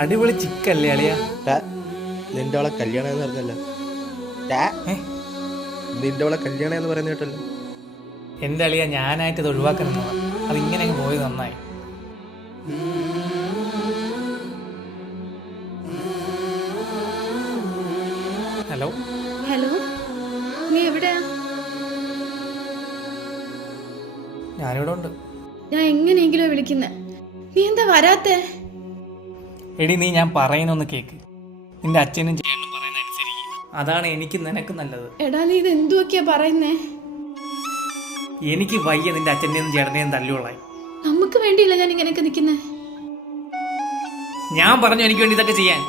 അടിപൊളി ചിക്കല്ലേ അളിയ? നിന്റെ അവളെ കല്യാണം എന്ന് പറഞ്ഞല്ല. നിന്റെ അവളെ കല്യാണം എന്ന് പറയുന്ന കേട്ടല്ലോ. എൻ്റെ അളിയ ഞാനായിട്ട് ഇത് ഒഴിവാക്കാൻ നിന്നതാ. അതിങ്ങനെ അങ്ങ് പോയത് നന്നായി. ഹലോ ഹലോ, നീ എവിടെയാ? ഞാനിവിടെ ഉണ്ട്. ഞാൻ എങ്ങനെയെങ്കിലും വിളിക്കുന്നേ, നീ എന്താ വരാത്തെ? എടി നീ ഞാൻ പറയുന്നൊന്ന് കേക്ക്. നിന്റെ അച്ഛനും ചേട്ടനും പറയുന്ന അനുസരിക്കും. അതാണ് എനിക്ക് നിനക്ക് നല്ലത്. എടാ നീ ഇത് എന്തുവൊക്കെയാ പറയുന്നേ? എനിക്ക് വയ്യ നിന്റെ അച്ഛൻ്റെയും ചേട്ടനെയും തല്ലുകൊള്ളായി. നമുക്ക് വേണ്ടിയില്ല ഞാൻ ഇങ്ങനെയൊക്കെ നിൽക്കുന്നേ. ഞാൻ പറഞ്ഞു എനിക്ക് വേണ്ടി ഇതൊക്കെ ചെയ്യാൻ.